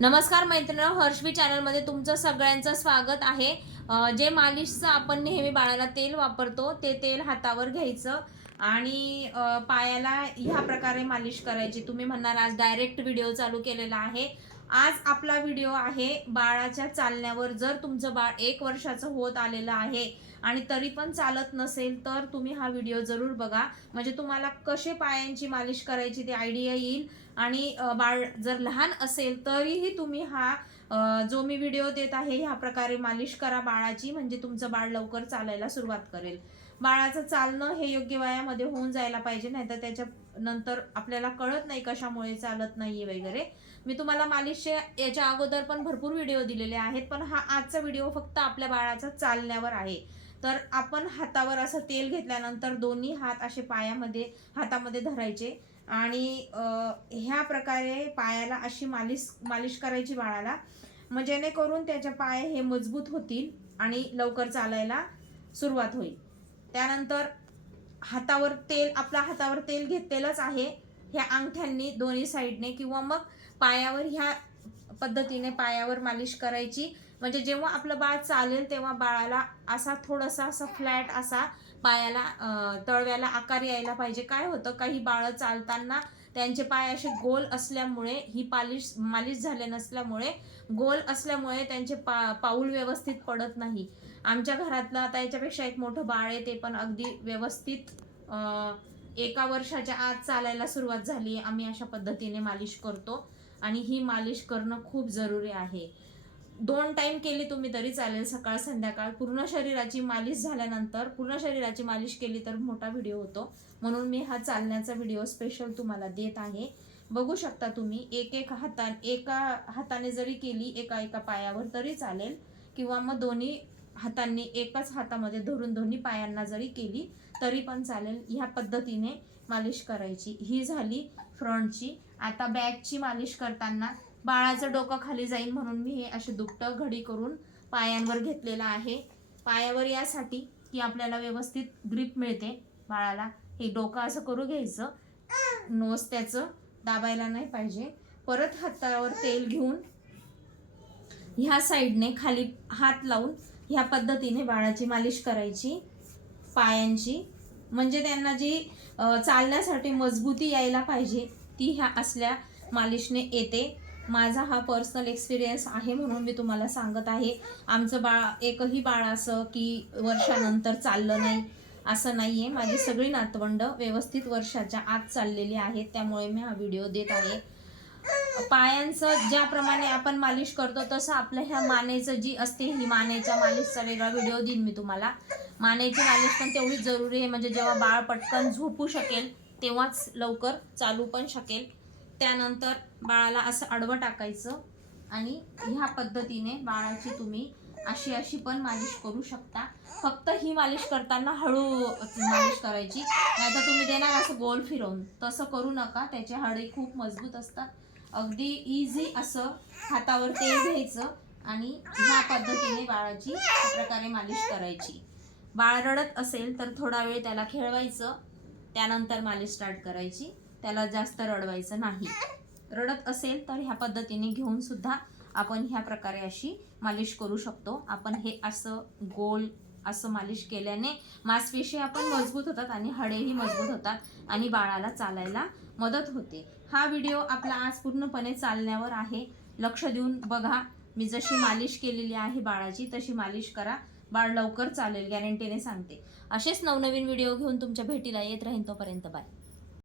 नमस्कार मैत्रिणी हर्षवी चॅनलमध्ये तुमचं सगळ्यांचं स्वागत आहे. जे मालिशचं आपण नेहमी बाळाला तेल वापरतो ते तेल हातावर घ्यायचं आणि पायाला ह्या प्रकारे मालिश करायची. तुम्ही म्हणणार आज डायरेक्ट व्हिडिओ चालू केलेला आहे. आज आपला व्हिडिओ आहे बाळाच्या चालण्यावर. जर तुमचं बाळ एक वर्षाचं होत आलेलं आहे आणि तरी पण चालत नसेल तर तुम्ही हा व्हिडिओ जरूर बघा. म्हणजे तुम्हाला कसे पायांची मालिश करायची ते आयडिया येईल. आणि बाळ जर लहान असेल तरीही तुम्ही हा जो मी व्हिडिओ देत आहे ह्या प्रकारे मालिश करा बाळाची. म्हणजे तुमचं बाळ लवकर चालायला सुरुवात करेल. बाळाचं चालणं हे योग्य वयामध्ये होऊन जायला पाहिजे नाही तर त्याच्या नंतर आपल्याला कळत नाही कशामुळे चालत नाहीये वगैरे. मी तुम्हाला मालिशचे याच्या अगोदर पण भरपूर व्हिडिओ दिलेले आहेत पण हा आजचा व्हिडिओ फक्त आपल्या बाळाचा चालण्यावर आहे. तर आपण हातावर असं तेल घेतल्यानंतर दोन्ही हात असे पायामध्ये हातामध्ये धरायचे आणि ह्या प्रकारे पायाला अशी मालिश मालिश करायची बाळाला. मग जेणेकरून त्याचे पाय हे मजबूत होतील आणि लवकर चालायला सुरुवात होईल. त्यानंतर हातावर तेल आपला हातावर तेल घेतलेलंच आहे. ह्या अंगठ्यांनी दोन्ही साईडने किंवा मग पायावर ह्या पद्धतीने पायावर मालिश करायची. म्हणजे जेव्हा आपलं बाळ चालेल तेव्हा बाळाला असा थोडासा असा फ्लॅट असा पायाला तळव्याला आकार यायला पाहिजे. काय होतं? काही बाळं चालताना त्यांचे पाय असे गोल असल्यामुळे ही पालिश मालिश झाले नसल्यामुळे गोल असल्यामुळे त्यांचे पा पाऊल व्यवस्थित पडत नाही. आमच्या घरातलं आता याच्यापेक्षा एक मोठं बाळ आहे ते पण अगदी व्यवस्थित एका वर्षाच्या आत चालायला सुरुवात झाली. आम्ही अशा पद्धतीने मालिश करतो. आणि ही मालिश करणं खूप जरुरी आहे. दोन टाईम केली तुम्ही तरी चालेल सकाळ संध्याकाळ. पूर्ण शरीराची मालिश झाल्यानंतर पूर्ण शरीराची मालिश केली तर मोठा व्हिडिओ होतो. म्हणून मी हा चालण्याचा व्हिडिओ स्पेशल तुम्हाला देत आहे. बघू शकता तुम्ही एक एक हाता एका हाताने जरी केली एका एका पायावर तरी चालेल. किंवा मग दोन्ही हातांनी एकाच हातामध्ये धरून दोन्ही पायांना जरी केली तरी पण चालेल. ह्या पद्धतीने मालिश करायची. ही झाली फ्रंटची आता बॅकची मालिश करताना बाळाचं डोकं खाली जाईल म्हणून मी हे असे दुपटं घडी करून पायांवर घेतलेलं आहे. पायावर यासाठी की आपल्याला व्यवस्थित ग्रीप मिळते बाळाला. हे डोकं असं करू घ्यायचं. नोस त्याचं दाबायला नाही पाहिजे. परत हातावर तेल घेऊन ह्या साईडने खाली हात लावून ह्या पद्धतीने बाळाची मालिश करायची. पायांची. म्हणजे त्यांना जी चालण्यासाठी मजबूती यायला पाहिजे ती ह्या असल्या मालिशने येते. माझा हा पर्सनल एक्सपिरियन्स आहे म्हणून मी तुम्हाला सांगत आहे. आमचं बाळ एकही बाळ असं की वर्षानंतर चाललं नाही असं नाही आहे माझी सगळी नातवंड व्यवस्थित वर्षाच्या आत चाललेली आहेत त्यामुळे मी हा व्हिडिओ देत आहे. पायांचं ज्याप्रमाणे आपण मालिश करतो तसं आपल्या ह्या मानेचं जी असते ही मानेच्या मालिशचा वेगळा व्हिडिओ देईन मी तुम्हाला. मानेची मालिश पण तेवढीच जरुरी आहे म्हणजे जेव्हा बाळ पटकन झोपू शकेल तेव्हाच लवकर चालू पण शकेल. त्यानंतर बाळाला असं आडवं टाकायचं आणि ह्या पद्धतीने बाळाची तुम्ही अशी अशी पण मालिश करू शकता. फक्त ही मालिश करताना हळू मालिश करायची. नाहीतर तुम्ही देणार असं गोल फिरवून. तसं करू नका. त्याचे हाडे खूप मजबूत असतात. अगदी इझी असं हातावर तेल घ्यायचं आणि ह्या पद्धतीने बाळाची प्रकारे मालिश करायची. बाळ रडत असेल तर थोडा वेळ त्याला खेळवायचं. त्यानंतर मालिश स्टार्ट करायची. त्याला जास्त रडवायचं नाही. रडत असेल तर ह्या पद्धतीने घेऊन सुद्धा आपण ह्या प्रकारे अशी मालिश करू शकतो. आपण हे असं गोल असं मालिश केल्याने मांसपेशी आपण मजबूत होतात आणि हडेही मजबूत होतात आणि बाळाला चालायला मदत होते. हा व्हिडिओ आपला आज पूर्णपणे चालण्यावर आहे. लक्ष देऊन बघा. मी जशी मालिश केलेली आहे बाळाची तशी मालिश करा. बाळ लवकर चालेल गॅरंटीने सांगते. असेच नवनवीन व्हिडिओ घेऊन तुमच्या भेटीला येत राहीन तोपर्यंत बाय.